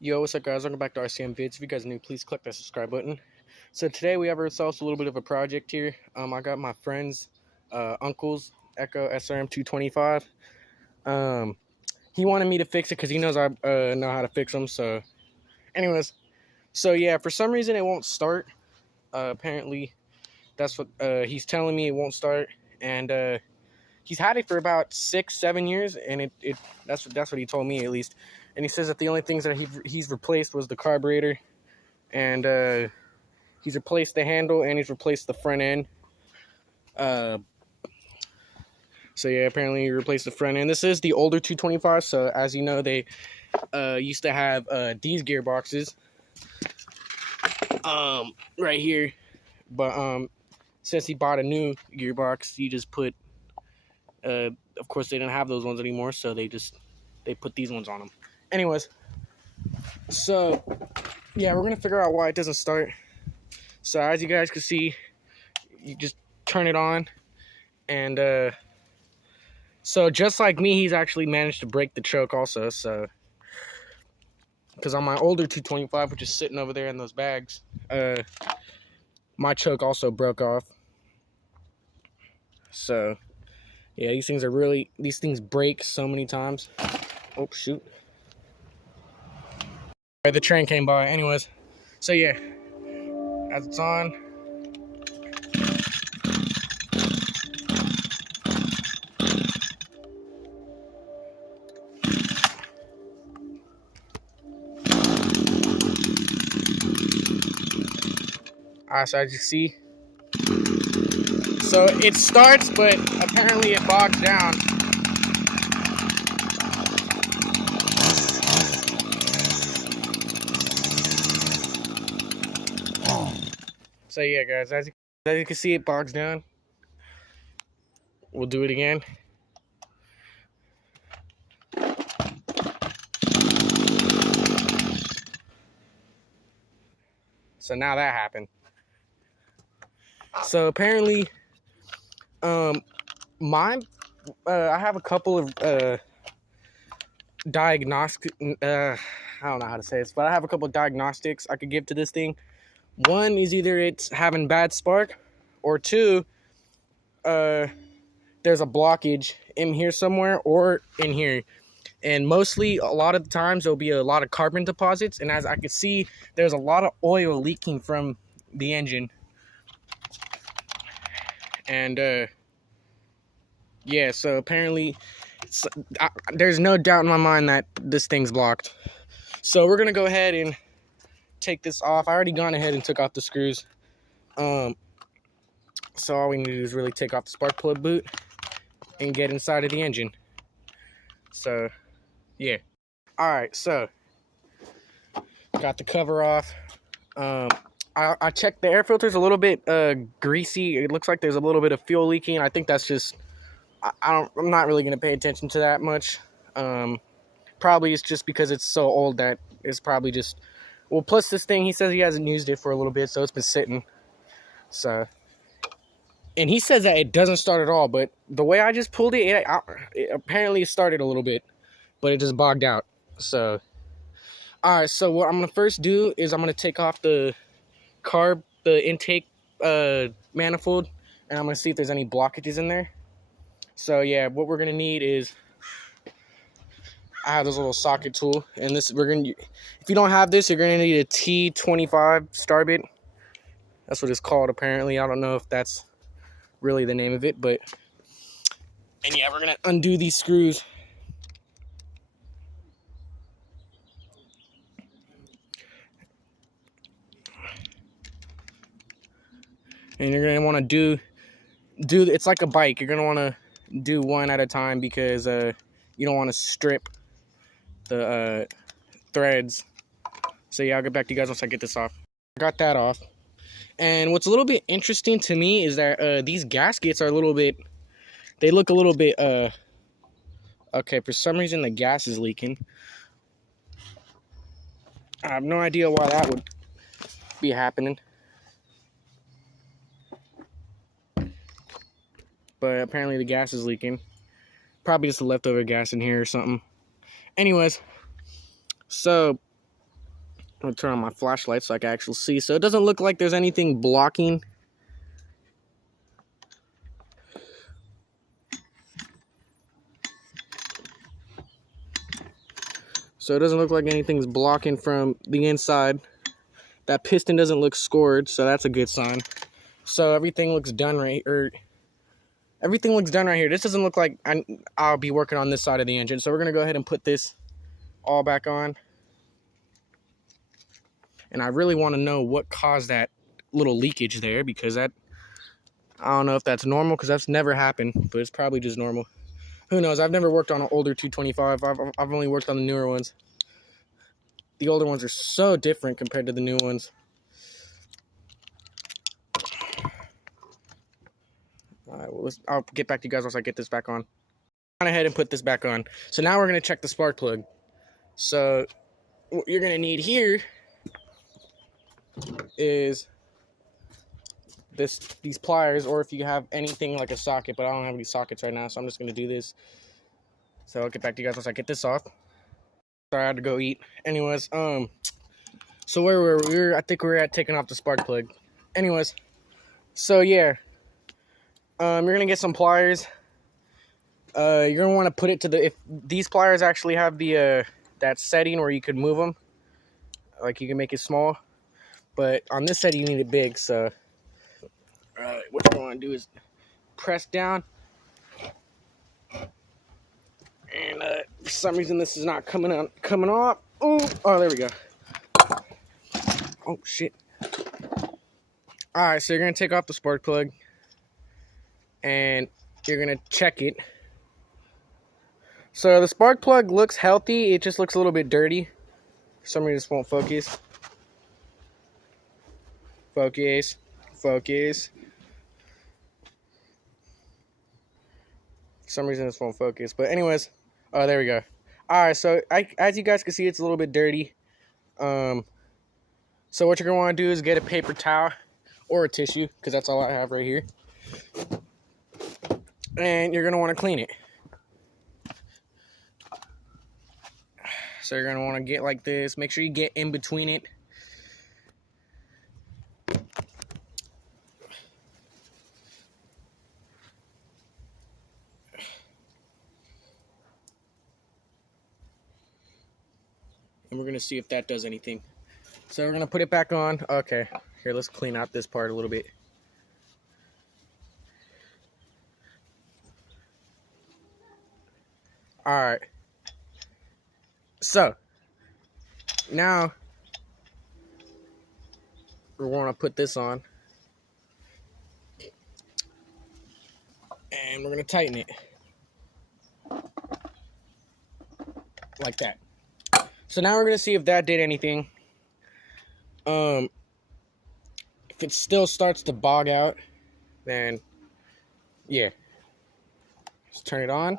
Yo, what's up guys? Welcome back to RCM Vids. If you guys are new, please click that subscribe button. So today we have ourselves a little bit of a project here. I got my friend's uncle's Echo SRM 225. He wanted me to fix it because he knows I know how to fix them. So anyways, so yeah, for some reason it won't start. Apparently that's what he's telling me, it won't start. And he's had it for about 6-7 years, and that's what he told me at least. And he says that the only things that he's replaced was the carburetor, and he's replaced the handle, and he's replaced the front end. So yeah, apparently he replaced the front end. This is the older 225, so as you know, they used to have these gearboxes right here, but since he bought a new gearbox, he just put of course they didn't have those ones anymore, so they put these ones on them. Anyways, so yeah, we're gonna figure out why it doesn't start. So as you guys can see, you just turn it on, and so just like me, he's actually managed to break the choke also. So because on my older 225, which is sitting over there in those bags, my choke also broke off. So yeah, these things break so many times. Oh shoot. The train came by. Anyways, so yeah, as it's on, so as you see, so it starts, but apparently it bogs down. So yeah, guys, as you can see, it bogs down. We'll do it again. So now that happened. So apparently, I have a couple of diagnostic. I don't know how to say this, but I have a couple of diagnostics I could give to this thing. One is either it's having bad spark, or two, there's a blockage in here somewhere or in here. And mostly, a lot of the times, there'll be a lot of carbon deposits. And as I can see, there's a lot of oil leaking from the engine. And yeah, so apparently, there's no doubt in my mind that this thing's blocked. So we're going to go ahead and take this off. I already gone ahead and took off the screws. So all we need to do is really take off the spark plug boot and get inside of the engine. So yeah. Alright, so got the cover off. I checked the air filter's a little bit greasy. It looks like there's a little bit of fuel leaking. I think that's just, I'm not really gonna pay attention to that much. Probably it's just because it's so old that it's probably just, well, plus this thing, he says he hasn't used it for a little bit, so it's been sitting. So, and he says that it doesn't start at all, but the way I just pulled it, it apparently started a little bit, but it just bogged out. So, all right, so what I'm gonna first do is I'm gonna take off the intake manifold, and I'm gonna see if there's any blockages in there. So yeah, what we're gonna need is, I have this little socket tool, and this if you don't have this, you're gonna need a T25 star bit. That's what it's called apparently. I don't know if that's really the name of it, but, and yeah, we're gonna undo these screws. And you're gonna want to do it's like a bike. You're gonna want to do one at a time, because you don't want to strip the threads. So yeah, I'll get back to you guys once I get this off. I got that off. And what's a little bit interesting to me is that these gaskets are a little bit, they look a little bit okay, for some reason the gas is leaking. I have no idea why that would be happening, but apparently the gas is leaking. Probably just the leftover gas in here or something. Anyways, so I'm gonna turn on my flashlight so I can actually see. So it doesn't look like there's anything blocking. So it doesn't look like anything's blocking from the inside. That piston doesn't look scored, so that's a good sign. So everything looks done right, everything looks done right here. This doesn't look like I'll be working on this side of the engine. So we're gonna go ahead and put this all back on. And I really want to know what caused that little leakage there, because that, I don't know if that's normal, because that's never happened, but it's probably just normal. Who knows? I've never worked on an older 225. I've only worked on the newer ones. The older ones are so different compared to the new ones. All right, well, I'll get back to you guys once I get this back on. Go ahead and put this back on. So now we're going to check the spark plug. So what you're going to need here is these pliers, or if you have anything like a socket, but I don't have any sockets right now, so I'm just going to do this. So I'll get back to you guys once I get this off. Sorry, I had to go eat. Anyways, so where were we? I think we were at taking off the spark plug. Anyways, so yeah, you're gonna get some pliers. You're gonna want to put it to the, if these pliers actually have the that setting where you could move them, like you can make it small, but on this setting you need it big. So what you want to do is press down, and for some reason this is not coming off. Oh, there we go. Oh shit. Alright, so you're gonna take off the spark plug and you're gonna check it. So the spark plug looks healthy, it just looks a little bit dirty. For some reason this won't focus. Focus. For some reason this won't focus. But anyways, oh, there we go. Alright, so as you guys can see, it's a little bit dirty. So what you're gonna want to do is get a paper towel or a tissue, because that's all I have right here. And you're gonna want to clean it. So you're gonna want to get like this. Make sure you get in between it. And we're gonna see if that does anything. So we're gonna put it back on. Okay, here, let's clean out this part a little bit. All right. So now we're gonna put this on, and we're gonna tighten it like that. So now we're gonna see if that did anything. If it still starts to bog out, then yeah, let's turn it on.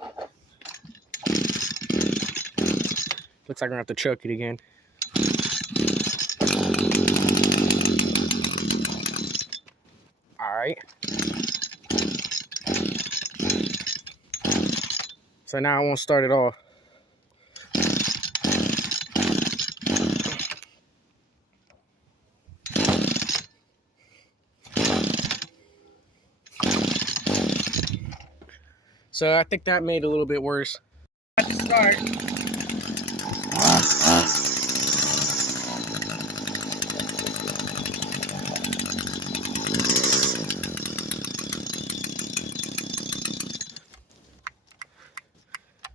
Looks like I'm gonna have to choke it again. All right. So now I won't start it off. So I think that made it a little bit worse. Let's start.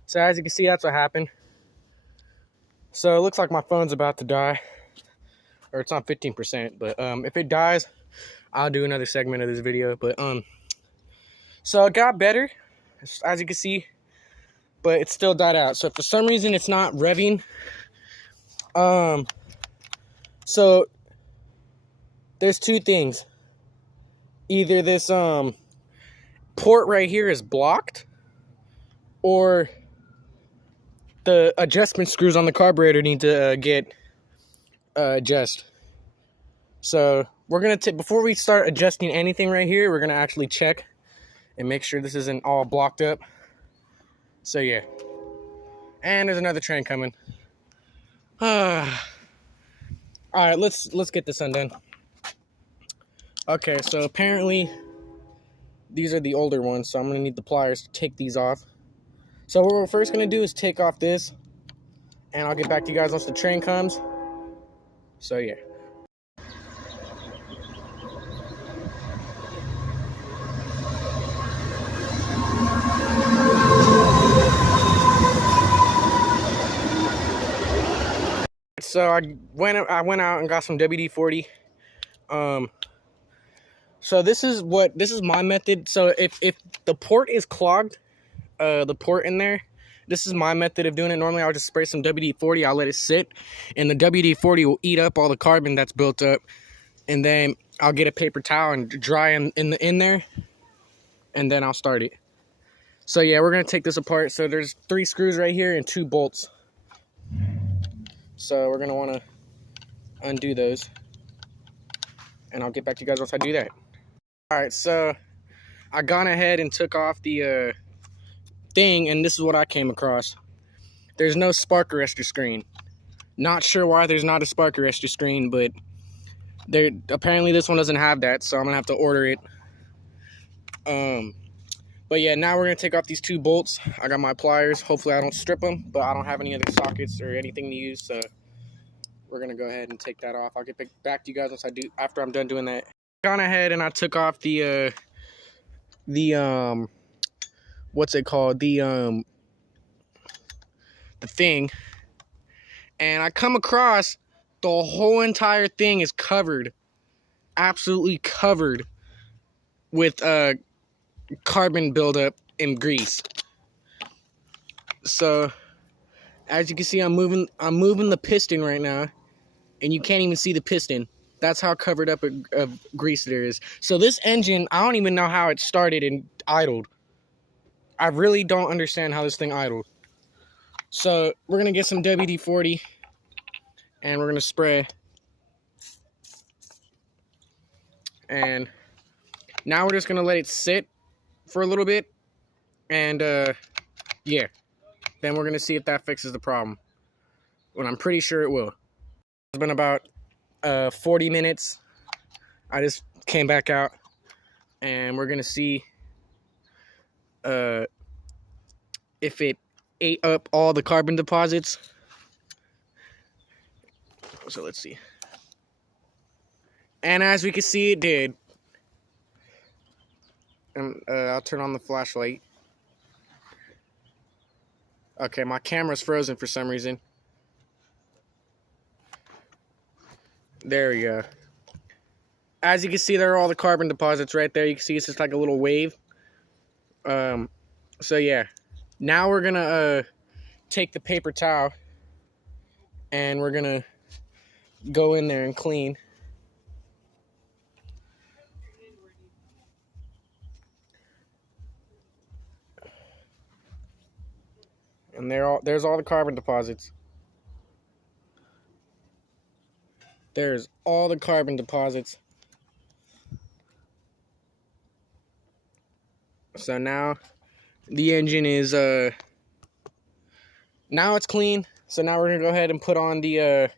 So as you can see, that's what happened. So it looks like my phone's about to die, or it's on 15%. But if it dies, I'll do another segment of this video. But so it got better, as you can see, but it still died out. So if for some reason it's not revving, so there's two things. Either this port right here is blocked, or the adjustment screws on the carburetor need to get adjusted. So we're gonna before we start adjusting anything right here, we're gonna actually check and make sure this isn't all blocked up. So yeah, and there's another train coming. All right, let's get this undone. Okay, so apparently these are the older ones, so I'm gonna need the pliers to take these off. So what we're first gonna do is take off this, and I'll get back to you guys once the train comes. So yeah. So I went out and got some WD-40. So this is my method. So if the port is clogged, the port in there, this is my method of doing it. Normally I'll just spray some WD-40, I'll let it sit, and the WD-40 will eat up all the carbon that's built up, and then I'll get a paper towel and dry in there, and then I'll start it. So yeah, we're gonna take this apart. So there's 3 screws right here and 2 bolts. So we're gonna wanna undo those, and I'll get back to you guys once I do that. All right, so I gone ahead and took off the thing, and this is what I came across. There's no spark arrestor screen. Not sure why there's not a spark arrestor screen, but apparently this one doesn't have that, so I'm gonna have to order it. But yeah, now we're gonna take off these 2 bolts. I got my pliers. Hopefully I don't strip them, but I don't have any other sockets or anything to use, so we're gonna go ahead and take that off. I'll get back to you guys after I'm done doing that. Gone ahead and I took off the what's it called, the thing, and I come across the whole entire thing is covered, absolutely covered with carbon buildup and grease. So as you can see, I'm moving the piston right now, and you can't even see the piston. That's how covered up of grease there is. So this engine, I don't even know how it started and idled. I really don't understand how this thing idled. So we're gonna get some WD-40, and we're gonna spray. And now we're just gonna let it sit for a little bit, and yeah, then we're gonna see if that fixes the problem. Well, I'm pretty sure it will. It's been about 40 minutes. I just came back out, and we're gonna see if it ate up all the carbon deposits. So let's see. And as we can see, it did. And I'll turn on the flashlight. Okay, my camera's frozen for some reason. There we go. As you can see, there are all the carbon deposits right there. You can see it's just like a little wave. So yeah, now we're gonna take the paper towel, and we're gonna go in there and clean. And there's all the carbon deposits. There's all the carbon deposits. So now the engine is now it's clean. So now we're gonna go ahead and put on the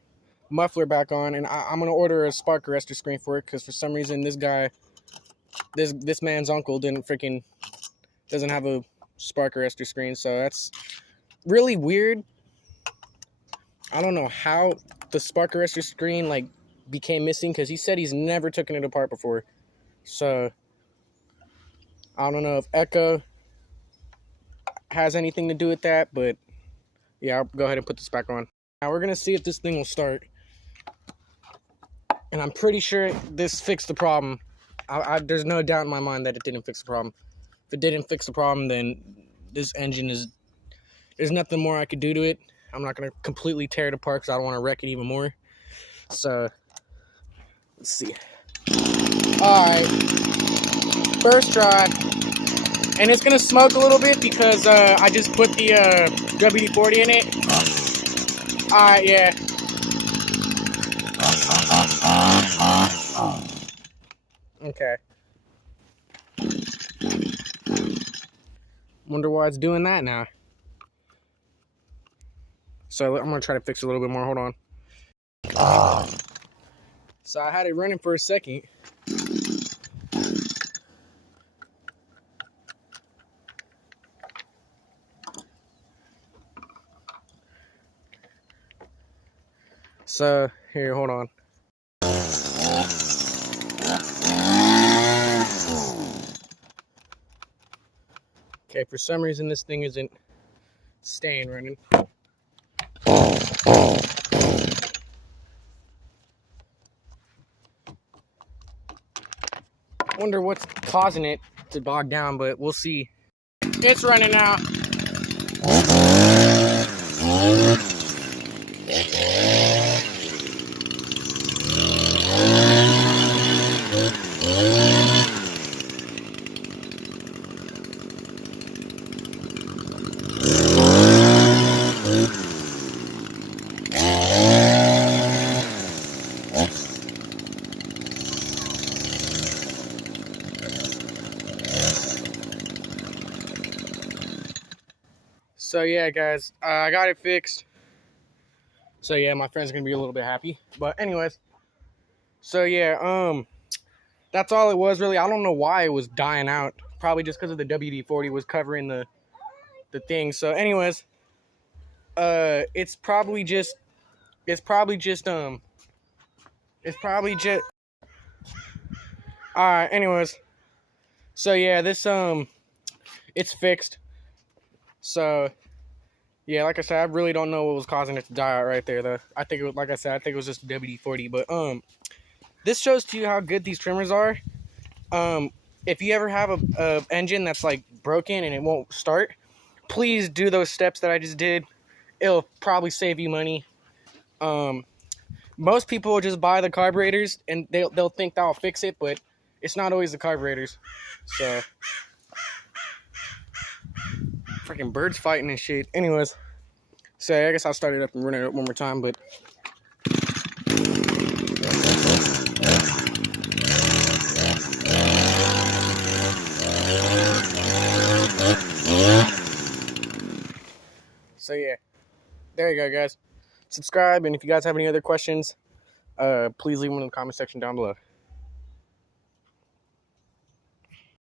muffler back on, and I'm gonna order a spark arrestor screen for it, because for some reason this man's uncle doesn't have a spark arrestor screen. So that's really weird. I don't know how the spark arrestor screen like became missing, because he said he's never taken it apart before. So I don't know if Echo has anything to do with that, but yeah, I'll go ahead and put this back on. Now we're gonna see if this thing will start, and I'm pretty sure this fixed the problem. There's no doubt in my mind that it didn't fix the problem. If it didn't fix the problem, then this engine there's nothing more I could do to it. I'm not gonna completely tear it apart because I don't want to wreck it even more. So let's see. All right, first try, and it's gonna smoke a little bit because I just put the WD-40 in it. All right, yeah. Okay. Wonder why it's doing that now. So I'm gonna try to fix it a little bit more. Hold on. So I had it running for a second. So here, hold on. Okay, for some reason this thing isn't staying running. Wonder what's causing it to bog down, but we'll see. It's running now. So yeah, guys, I got it fixed. So yeah, my friend's gonna be a little bit happy. But anyways, so yeah, that's all it was really. I don't know why it was dying out. Probably just because of the WD-40 was covering the thing. So anyways, it's probably just. All right. Anyways, so yeah, this it's fixed. So yeah, like I said, I really don't know what was causing it to die out right there, though. I think it was, like I said, I think it was just WD-40. But this shows to you how good these trimmers are. If you ever have a engine that's like broken and it won't start, please do those steps that I just did. It'll probably save you money. Most people will just buy the carburetors and they'll think that'll fix it, but it's not always the carburetors. So freaking birds fighting and shit. Anyways, so I guess I'll start it up and run it up one more time, but so yeah, there you go, guys. Subscribe, and if you guys have any other questions, please leave them in the comment section down below.